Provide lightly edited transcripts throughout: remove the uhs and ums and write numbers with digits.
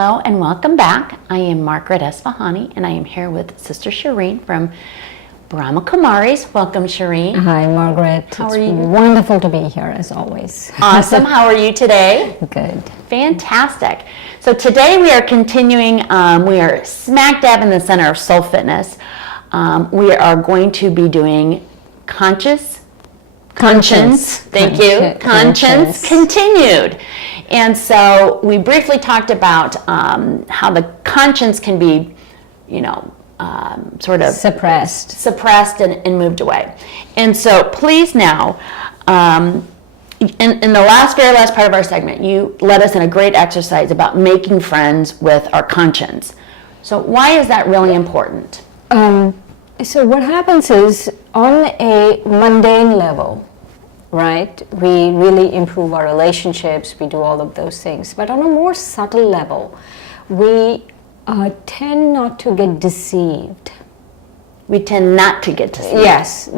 Hello and welcome back. I am Margaret Esfahani and I am here with Sister Shireen from Brahma Kumaris. Welcome, Shireen. Hi, Margaret. How are you? Wonderful to be here as always. Awesome. How are you today? Good. Fantastic. So today we are continuing, we are smack dab in the center of soul fitness. We are going to be doing conscience continued. And so we briefly talked about how the conscience can be, sort of suppressed and moved away. And so please now, in the very last part of our segment, you led us in a great exercise about making friends with our conscience. So why is that really important? So what happens is, on a mundane level, right, we really improve our relationships, we do all of those things. But on a more subtle level, we tend not to get deceived. We tend not to get deceived. Yes,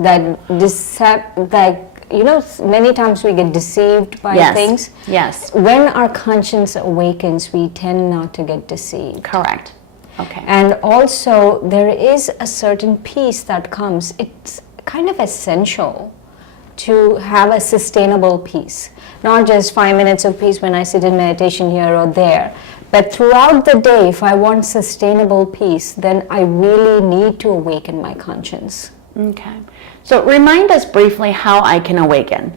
many times we get deceived by things. Yes. When our conscience awakens, we tend not to get deceived. Correct. Okay. And also, there is a certain peace that comes. It's kind of essential to have a sustainable peace. Not just 5 minutes of peace when I sit in meditation here or there, but throughout the day, if I want sustainable peace, then I really need to awaken my conscience. Okay. So remind us briefly how I can awaken.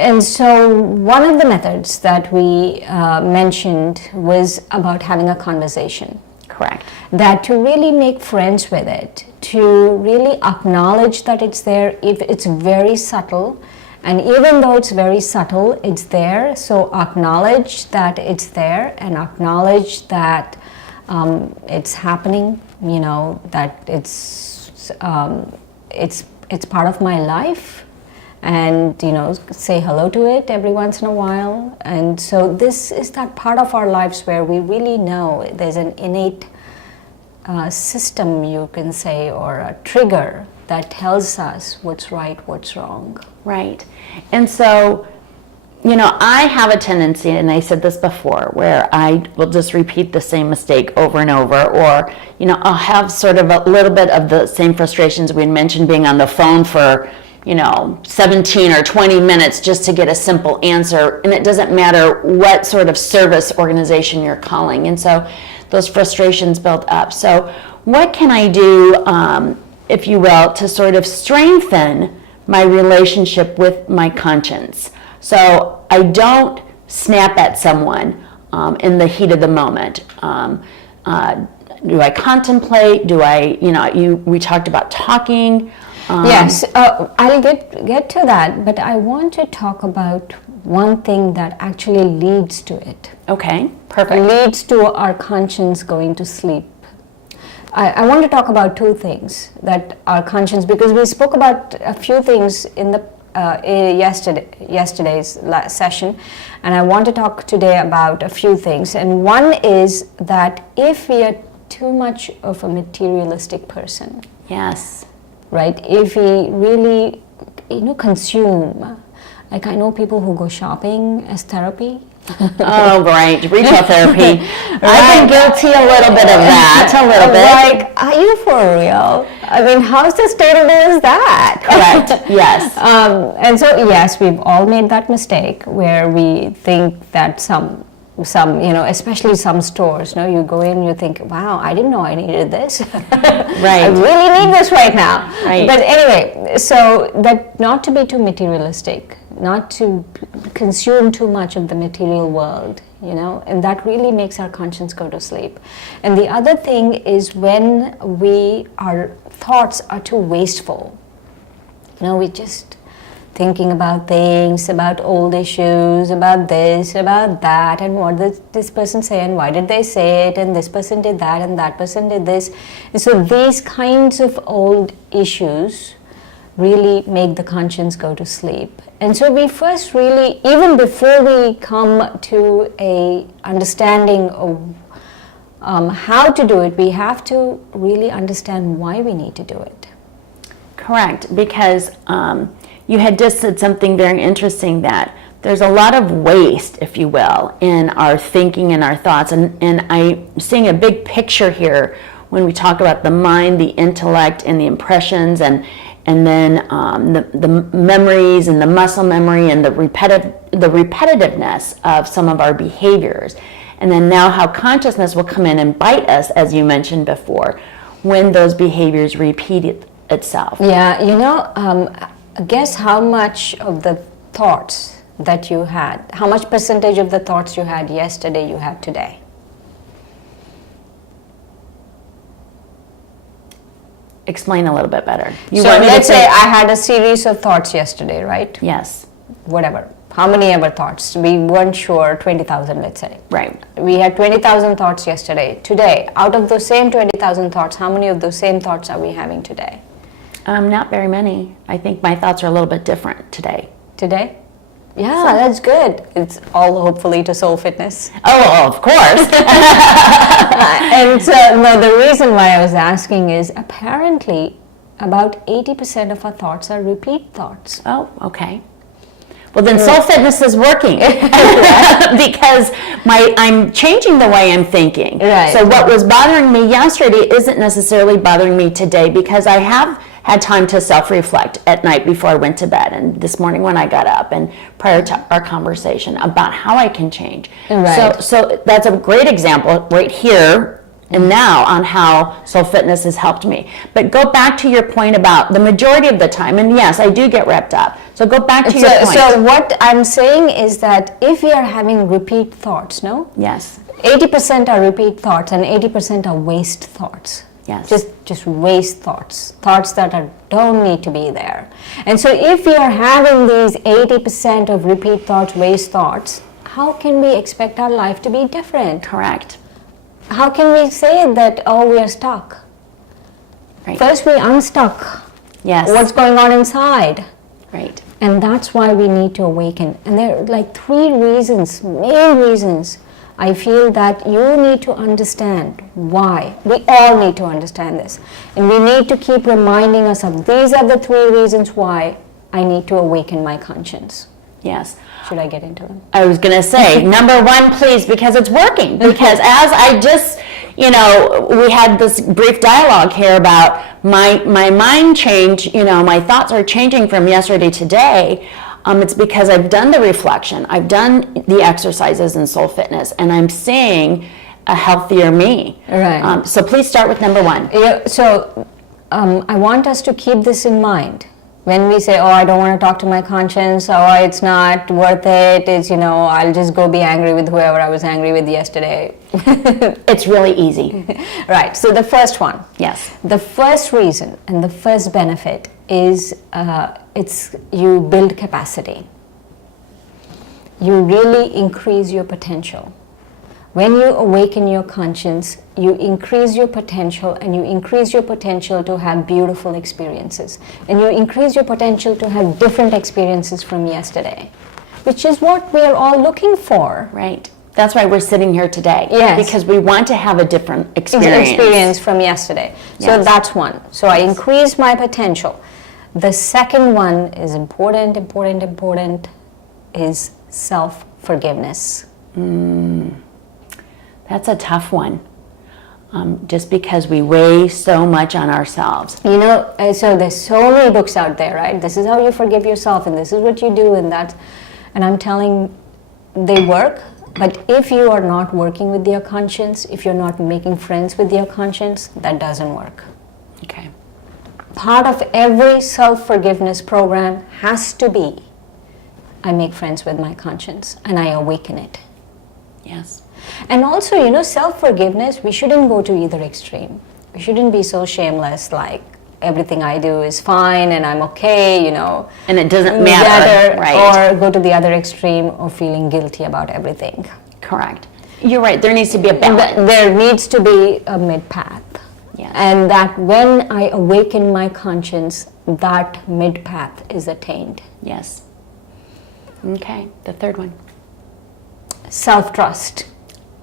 And so one of the methods that we mentioned was about having a conversation. Correct. That to really make friends with it, to really acknowledge that it's there, if it's very subtle, and even though it's very subtle, it's there. So acknowledge that it's there and acknowledge that it's happening, that it's part of my life. And say hello to it every once in a while. And so this is that part of our lives where we really know there's an innate system, you can say, or a trigger that tells us what's right, what's wrong. Right. And so I have a tendency, and I said this before, where I will just repeat the same mistake over and over, or I'll have sort of a little bit of the same frustrations we had mentioned, being on the phone for 17 or 20 minutes just to get a simple answer, and it doesn't matter what sort of service organization you're calling, and so those frustrations build up. So what can I do, if you will, to sort of strengthen my relationship with my conscience, so I don't snap at someone in the heat of the moment? Do I contemplate? Do I, we talked about talking. Yes, I'll get to that, but I want to talk about one thing that actually leads to it. Okay, perfect. Leads to our conscience going to sleep. I want to talk about two things that our conscience, because we spoke about a few things in the yesterday's session, and I want to talk today about a few things. And one is that if we are too much of a materialistic person, yes, right? If we really, consume, like I know people who go shopping as therapy. Oh, right, retail therapy. Right. I've been guilty a little bit of that, a little bit. Like, are you for real? I mean, how sustainable is that? Correct, yes. And so, yes, we've all made that mistake where we think that some, especially some stores, you go in, you think, wow, I didn't know I needed this. Right. I really need this right now. Right. But anyway, so that not to be too materialistic, not to consume too much of the material world, and that really makes our conscience go to sleep. And the other thing is when our thoughts are too wasteful. We just thinking about things, about old issues, about this, about that, and what did this person say, and why did they say it, and this person did that, and that person did this. And so these kinds of old issues really make the conscience go to sleep. And so we first really, even before we come to a understanding of how to do it, we have to really understand why we need to do it. Correct, because you had just said something very interesting, that there's a lot of waste, if you will, in our thinking and our thoughts. And I'm seeing a big picture here when we talk about the mind, the intellect, and the impressions, and then the memories and the muscle memory and the repetitiveness of some of our behaviors. And then now how consciousness will come in and bite us, as you mentioned before, when those behaviors repeat itself. Yeah, guess how much of the thoughts that you had, how much percentage of the thoughts you had yesterday you have today? Explain a little bit better. So let's say I had a series of thoughts yesterday, right? Yes. Whatever. How many ever thoughts? We weren't sure, 20,000, let's say. Right. We had 20,000 thoughts yesterday. Today, out of those same 20,000 thoughts, how many of those same thoughts are we having today? Not very many. I think my thoughts are a little bit different today. Today? Yeah, that's good. It's all hopefully to soul fitness. Oh, of course. And so, no, the reason why I was asking is apparently about 80% of our thoughts are repeat thoughts. Oh, okay. Well, then soul fitness is working because I'm changing the way I'm thinking. Right. So what was bothering me yesterday isn't necessarily bothering me today, because I have had time to self-reflect at night before I went to bed, and this morning when I got up, and prior to our conversation about how I can change. Right. So that's a great example right here and now on how soul fitness has helped me. But go back to your point about the majority of the time, and yes, I do get repped up. So go back to your point. So what I'm saying is that if we are having repeat thoughts, no? Yes. 80% are repeat thoughts and 80% are waste thoughts. Yes. Just waste thoughts that don't need to be there. And so if we are having these 80% of repeat thoughts, waste thoughts, how can we expect our life to be different? Correct. How can we say that, oh, we are stuck? Right. First we unstuck. Yes. What's going on inside? Right. And that's why we need to awaken. And there are like 3 reasons, main reasons, I feel that you need to understand why. We all need to understand this. And we need to keep reminding us of these are the 3 reasons why I need to awaken my conscience. Yes. Should I get into them? I was going to say, number 1, please, because it's working. Because as I just, we had this brief dialogue here about my mind change, my thoughts are changing from yesterday to today. It's because I've done the reflection, I've done the exercises in soul fitness, and I'm seeing a healthier me. Right. So please start with number 1. Yeah, so I want us to keep this in mind. When we say, oh, I don't want to talk to my conscience, oh, it's not worth it, it's, I'll just go be angry with whoever I was angry with yesterday. It's really easy. Right, so the first one. Yes. The first reason and the first benefit is it's you build capacity. You really increase your potential. When you awaken your conscience, you increase your potential, and you increase your potential to have beautiful experiences. And you increase your potential to have different experiences from yesterday, which is what we are all looking for. Right. That's why we're sitting here today. Yes. Because we want to have a different experience. From yesterday. Yes. So that's one. So I increase my potential. The second one is important, is self-forgiveness. That's a tough one. Just because we weigh so much on ourselves. So there's so many books out there, right? This is how you forgive yourself, and this is what you do, and I'm telling, they work, but if you are not working with your conscience, if you're not making friends with your conscience, that doesn't work. Okay. Part of every self-forgiveness program has to be, I make friends with my conscience, and I awaken it. Yes. And also, self-forgiveness, we shouldn't go to either extreme. We shouldn't be so shameless, like everything I do is fine and I'm okay, And it doesn't matter, right? Or go to the other extreme of feeling guilty about everything. Correct. You're right. There needs to be a balance. There needs to be a mid-path. Yes. And that when I awaken my conscience, that mid-path is attained. Yes. Okay. The third one. Self-trust.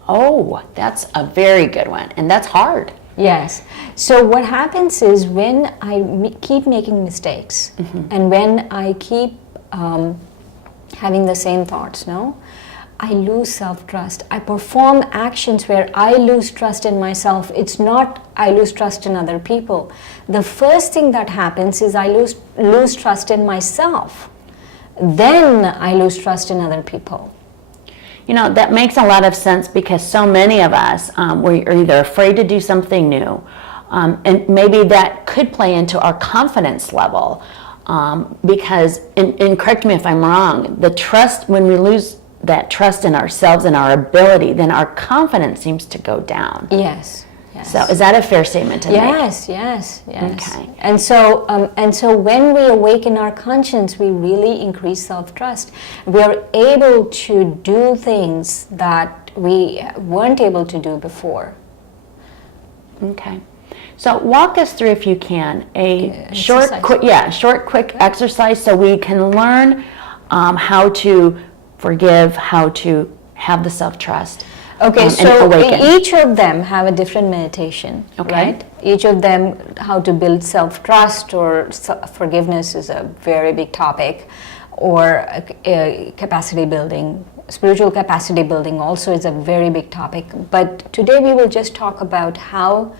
Oh, that's a very good one. And that's hard. Yes. So what happens is when I keep making mistakes, and when I keep having the same thoughts, no? I lose self-trust. I perform actions where I lose trust in myself. It's not I lose trust in other people. The first thing that happens is I lose trust in myself. Then I lose trust in other people. You know, that makes a lot of sense because so many of us, we are either afraid to do something new, and maybe that could play into our confidence level. Because, and correct me if I'm wrong, the trust, when we lose that trust in ourselves and our ability, then our confidence seems to go down. Yes. Yes. So is that a fair statement to make? Yes. Okay. And so when we awaken our conscience, we really increase self-trust. We are able to do things that we weren't able to do before. Okay. So walk us through, if you can, a short, quick exercise so we can learn how to forgive, how to have the self-trust. Okay, so awaken. each of them have a different meditation, right? Each of them, how to build self-trust or forgiveness is a very big topic, or capacity building. Spiritual capacity building also is a very big topic. But today we will just talk about how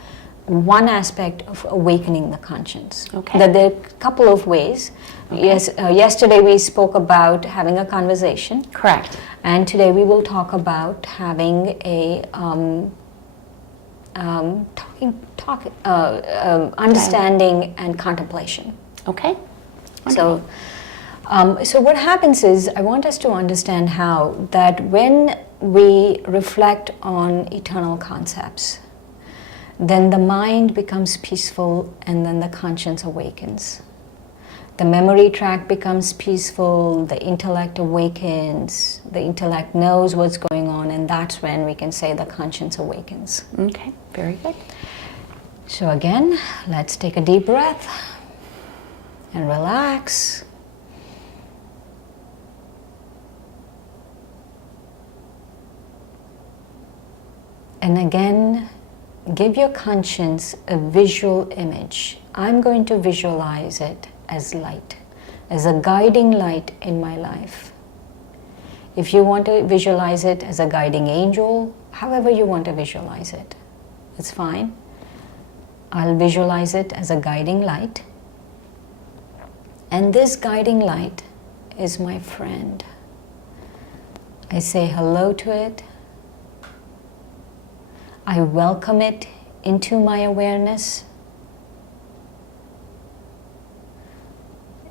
one aspect of awakening the conscience. Okay. That there are a couple of ways. Okay. Yes, yesterday we spoke about having a conversation. Correct. And today we will talk about having a understanding and contemplation. Okay. So what happens is, I want us to understand how that when we reflect on eternal concepts, then the mind becomes peaceful and then the conscience awakens. The memory track becomes peaceful, the intellect awakens, the intellect knows what's going on, and that's when we can say the conscience awakens. Okay, very good. So again, let's take a deep breath and relax. And again, give your conscience a visual image. I'm going to visualize it as light, as a guiding light in my life. If you want to visualize it as a guiding angel, however you want to visualize it, it's fine. I'll visualize it as a guiding light. And this guiding light is my friend. I say hello to it. I welcome it into my awareness.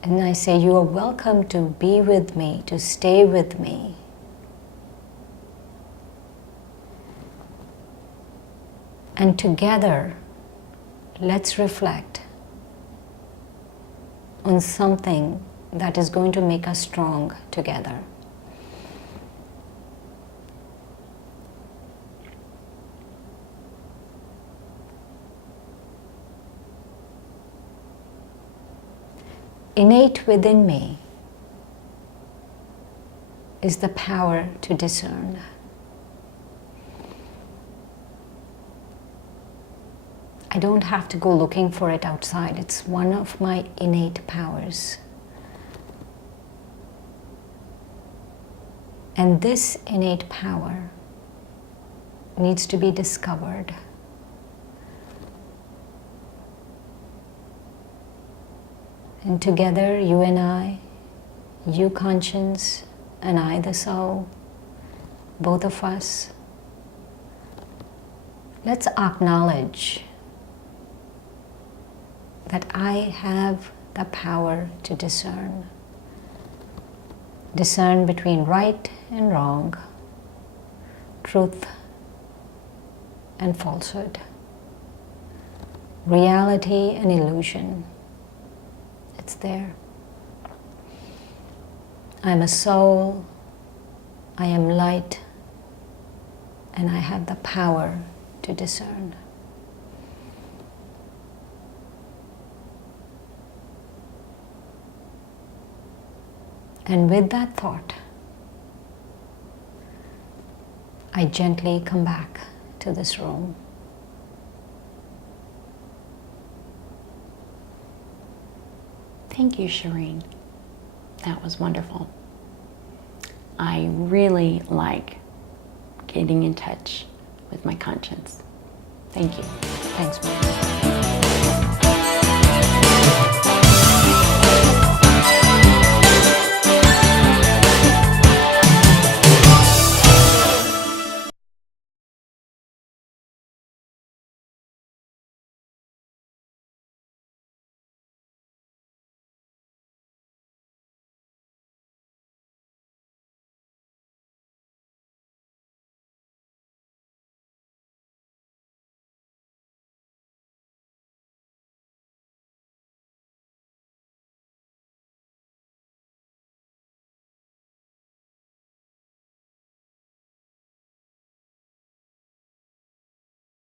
And I say, you are welcome to be with me, to stay with me. And together, let's reflect on something that is going to make us strong together. Innate within me is the power to discern. I don't have to go looking for it outside. It's one of my innate powers. And this innate power needs to be discovered. And together, you and I, you conscience, and I the soul, both of us, let's acknowledge that I have the power to discern. Discern between right and wrong, truth and falsehood, reality and illusion. It's there. I'm a soul, I am light, and I have the power to discern. And with that thought, I gently come back to this room. Thank you, Shireen. That was wonderful. I really like getting in touch with my conscience. Thank you. Thanks, Mom.